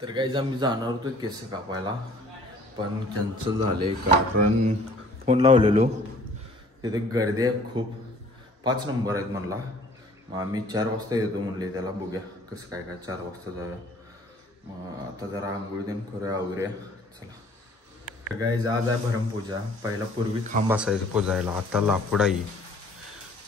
तर गाईज आम्ही जाणार होतो केस कापायला, पण कॅन्सल झाले कारण फोन लावलेलो तिथे गर्दी आहे खूप. 5 नंबर आहेत म्हणला. मग आम्ही 4 वाजता येतो म्हणले. त्याला बघूया कसं काय 4 वाजता जाऊया. मग आता जरा आंघोळ देऊन करूया वगैरे. चला गाईज, आज आहे भरमपूजा. पहिला पूर्वी खांब असायचं पुजायला, आता लाकूड आहे.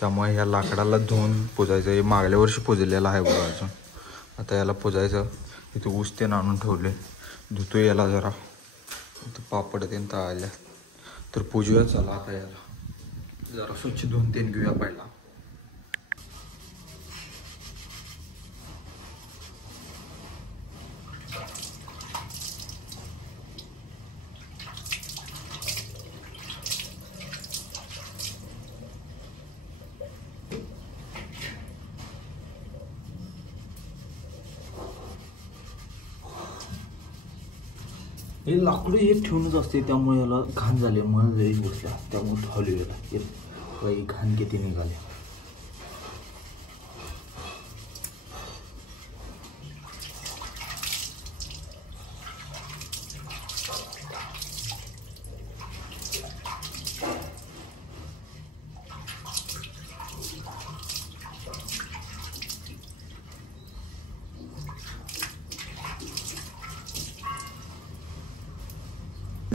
त्यामुळे ह्या लाकडाला धुवून पुजायचं. हे मागल्या वर्षी पुजलेलं आहे बघा. अजून आता याला पुजायचं. इथे ऊस ते आणून ठेवले, धुतो याला जरा. इथं पापड ते तळाल्या. तर पूजूया चला आता याला. जरा स्वच्छ धुवून ते घेऊया पहिला. हे लाकूड एक ठेवूनच असते, त्यामुळे याला घाण झाले. मन जरी बसल्या त्यामुळे ठेवले याला. काही घाण किती निघाले.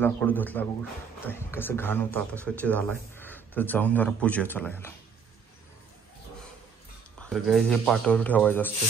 लाकूड धुतला बघू कसं घाण होतं. आता स्वच्छ झालाय. तर जाऊन जरा पूजा चला याला. तर गाय हे पाटावर ठेवायचं असते,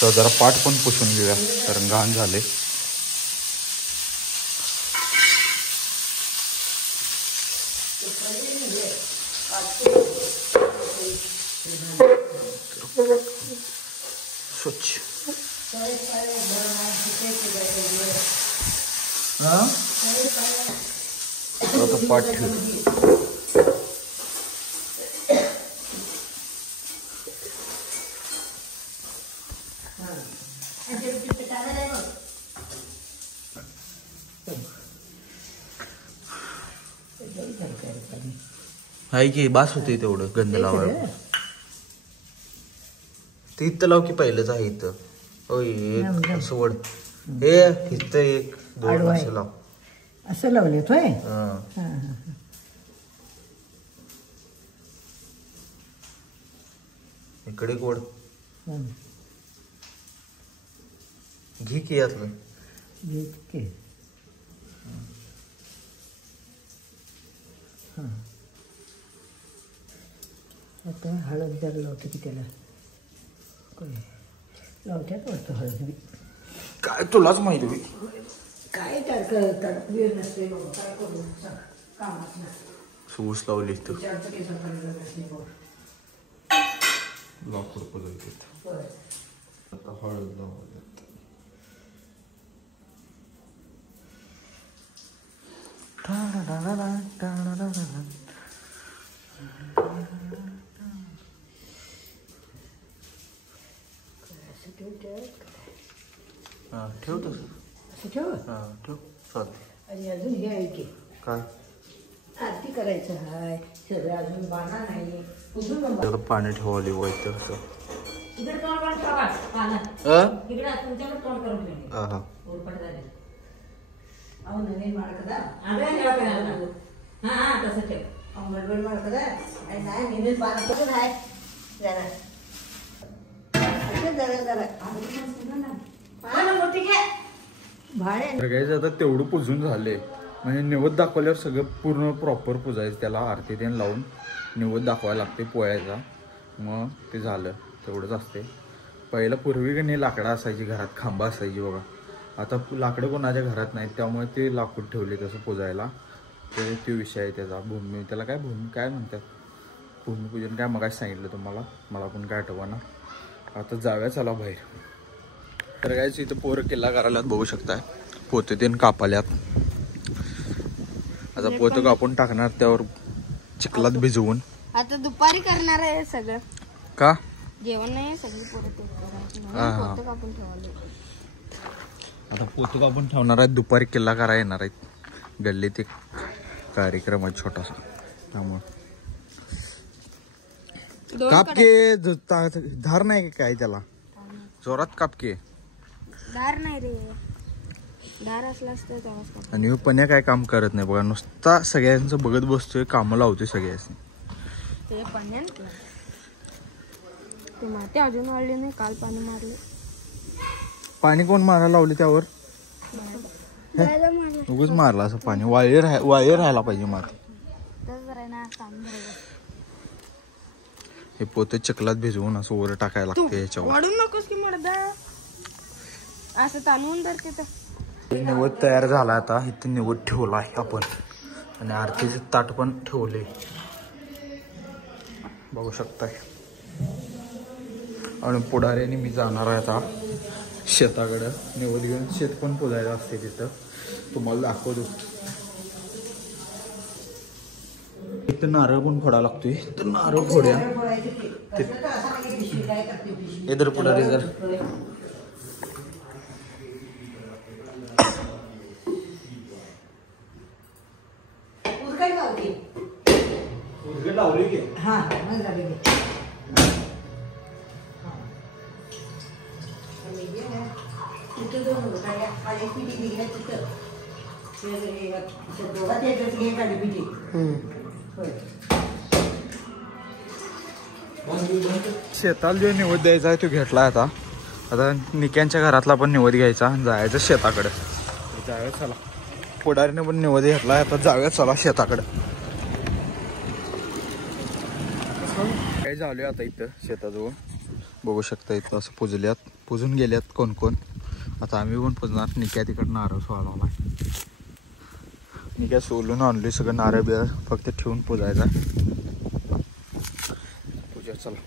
तर जरा पाट पण पुसून घेऊया कारण घाण झाले. स्वच्छ आता पाठ ठेव. आहे की बास होते तेवढं गंध लावायला. ते इथं लाव की पहिलंच आहे इथं. होय असं वड. हे इथं 1 2 असं लाव. असं लावलेत होय. इकडे गोड घी की यातलं. आता हळद जर लावतो की त्याला लावत्यात वाटतं हळद बी. काय तुलाच माहिती बी. काय करतात वेळ नसते. काय करू कामात ना ऊस लावली तर लाकूड पुजायचं. आता हळद लावली. ठेव तसं. ठेव. ठेव चालतं. आणि अजून हे आहे की काय आरती करायचं हाय सगळं. अजून बाणा नाही. त्याला पाणी ठेवाले व्हायचं असं. आता तेवढं पुजून झाले. म्हणजे निवद दाखवल्यावर सगळं पूर्ण प्रॉपर पुजायचं. त्याला आरती त्यानं लावून निवद दाखवायला लागते पोळ्याचा. मग ते झालं तेवढंच असते. पहिलं पूर्वी की नाही लाकडं असायची घरात, खांबा असायची बघा. आता लाकडं कोणाच्या घरात नाहीत, त्यामुळे ते लाकूड ठेवले तसं पुजायला. ते विषय आहे त्याचा. भूमी त्याला काय भूमी काय म्हणतात, भूमिपूजन काय मग सांगितलं तुम्हाला, मला पण काय आठवना. आता जाऊया चला बाहेर. तर कायच इथं पोरं किल्ला करायलात बघू शकताय. पोते ते कापाल्यात. आता पोतं कापून टाकणार त्यावर चिखलात भिजवून. आता दुपारी करणार आहे सगळं. का जेवण नाही सगळी पोतं कापून ठेवले. आता पोतं कापून ठेवणार आहेत. दुपारी किल्ला करायला येणार आहेत. गल्लीत एक कार्यक्रम आहे छोटासा, त्यामुळे कापके धार नाही काय त्याला जोरात कापके. धार नाही रे, धार असला असतं तेव्हाच काप. आणि पण्या काय काम करत नाही बघा, नुसता सगळ्यांचं बघत बसतोय, कामं लावतोय सगळ्यांनी. ते पाण्यान ते माती अजून वाढली नाही, काल पाणी मारले. पाणी कोण मारायला लावले त्यावर? उगच मारला असं पाणी, वाळी राहायला पाहिजे माती. हे पोते चिखलात भिजवून असं वर टाकायला लागते याच्यावर. वाढून नकोस की मर्दा, असं ताणवून धरते तर. निवड तयार झाला आता, इथं निवड ठेवला आहे आपण आणि आरतीचे ताट पण ठेवले बघू शकताय. आणि पुढाऱ्याने मी जाणार आहे आता शेताकडं, निवड घेऊन शेत पण पुजायला असते तिथं, तुम्हाला दाखवतो. इथं नारळ पण फोडा लागतोय, तर नारळ फोड्या इधर पुढारी जर लावली की हा झाले की तिथं दोन गाड्या आले पिठी निघल्या तिथं दोघात एकच घे गाडी पिठी. शेताला जो निवड द्यायचा आहे तो घेतला आता. आता निक्यांच्या घरातला पण निवड घ्यायचा, जायचं शेताकडे. जाऊया चला, पुढारीने पण निवड घेतला, आता जाऊया चला शेताकडे. काय झालं आता इथं शेताजवळ बघू शकता, इथं असं पुजून गेल्यात कोण कोण. आता आम्ही पण पुजणार. निक्या तिकडं नारळ सोडवला, निक्या सोलून आणली सगळं नारळ बिरळ, फक्त ठेवून पुजायचा. पूजा चला.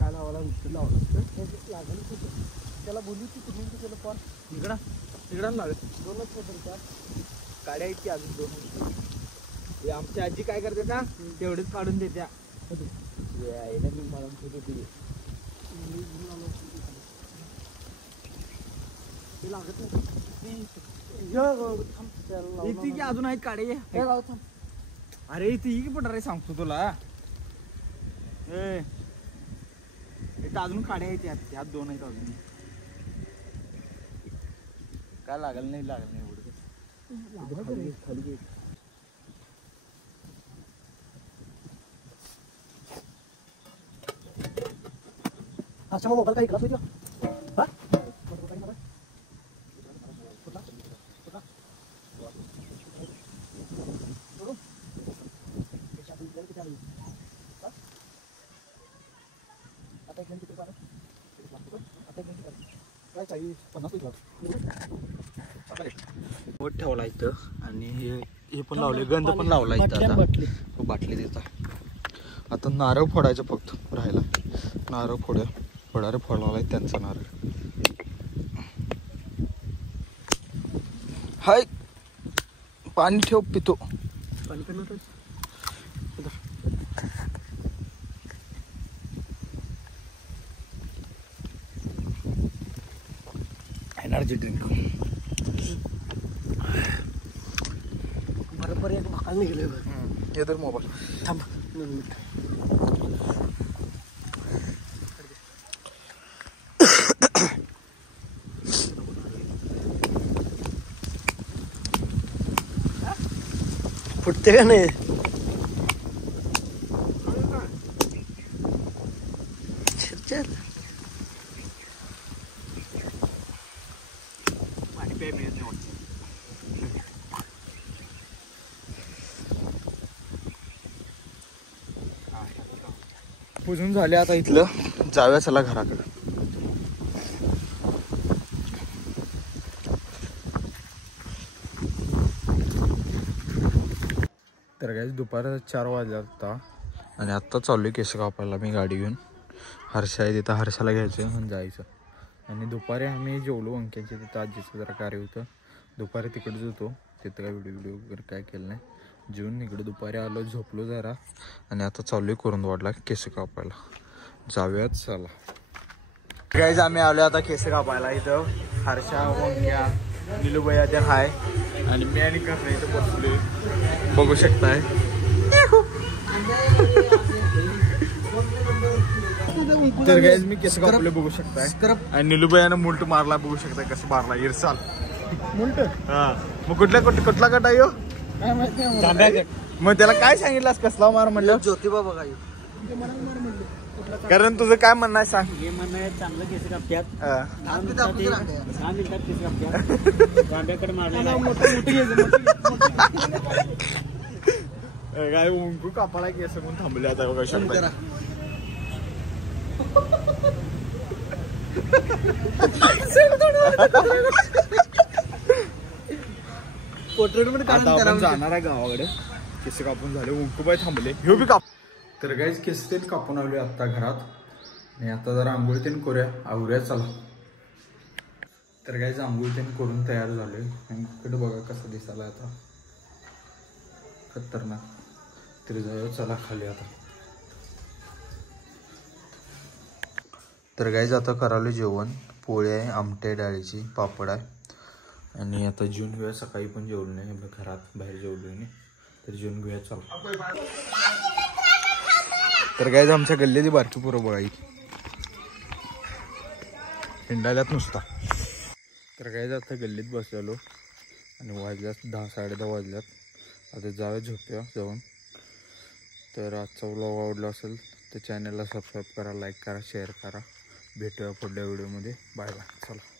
काय लावायला त्याला बोलू की तुम्ही केलं पण इकडं लावले दोनच त्या गाड्या आहेत की अजून दोन. आमची आजी काय करते ना, तेवढेच काढून देत्या. लागत नाही की अजून आहेत काढे. अरे इथे की पडणार सांगतो तुला, अजून काढे आहेत यात दोन आहेत अजून. काय लागल नाही एवढं खाली. अच्छा मग मोबाईल काही क्लास होईल का? बोट ठेवला इथं आणि हे पण लावले, गंध पण लावला इथं. आता बाटली देत आहे. आता नारळ फोडायचं फक्त राहिला. नारळ फोडारे फोडला त्यांचा नारळ. हाय पाणी ठेव, पितो. Energy drink. बरोबर एक भाकाल निघले. हे तर मोबाईल थांब. फुटते का नाही? पाणी प्याय मिळत नाही. पुजून झाले, आता इथलं जाऊया चला घराकडे. तर काय दुपार 4 वाजले आता आणि आत्ता चालू आहे केस कापायला मी गाडी घेऊन. हर्षा आहे तिथं, हर्षाला घ्यायचं आणि जायचं. आणि दुपारी आम्ही जेवलो अंक्याचे तिथं, आजीचं जरा कार्य होतं दुपारी, तिकडे होतो. तिथं काय व्हिडिओ वगैरे काय केलं नाही. जेवून इकडे दुपारी आलो, झोपलो जरा आणि आता चालू आहे कुरुंदवाडला केस कापायला. जाऊयात चला. गाईज आम्ही आलो आता केस कापायला. इथं हर्षा, वंक्या, निलूबया ते हाय आणि मी आणि करणं इथं बसलोय बघू शकताय. तर गाईज मी केस कापले बघू शकताय आणि निलूबाईनं मुलट मारला बघू शकताय कसं मारला इरसाल मुलट हा मग कुठला कट आहे ह्यो? काय माहिती मग त्याला काय सांगितलंस कसला मार म्हणलं ज्योतिबा बघा कारण तुझं काय म्हणणं आहे सांग हे म्हणणं आहे चांगलं केस कापत्यात हा. 10 मिनिटात केस कापत्यात जांभ्याकडे मारला मोठं घ्यायचं काय उंकू कापाला केस म्हणून थांबले आता बघा शकता आता आपण जाणार आहे गावाकडे केस कापून झाले उंकूबाई थांबले ह्यो बी काप तर गाईज केस तेन कापून आलोय आता घरात आणि आता जरा आंघोळ तेन करूया आवरूया चला तर गाईज आंघोळ तेन करून तयार झालोय आणि इकडे बघा कसं दिसायला आता खतरनाक तरी जाऊ चला खाली आता तर गाईज आता करावले जेवण पोळी आहे आमटे डाळीची पापड आहे आणि आता जेवून घेऊया सकाळी पण जेवलो नाही घरात बाहेर जेवलो नाही तर जेवून घेऊया चला तर गाईज आमच्या गल्लीची बारकी पोरं बघा हिंडाल्यात नुसता तर गाईज आता गल्लीत बसलेलो आणि वाजल्यात 10 साडे 10 वाजल्यात आता जाऊया झोपूया जाऊन तर आजचा व्लॉग आवडला असेल तर चॅनलला सबस्क्राईब करा लाईक करा शेअर करा भेटूया पुढल्या व्हिडिओमध्ये बाय बाय चला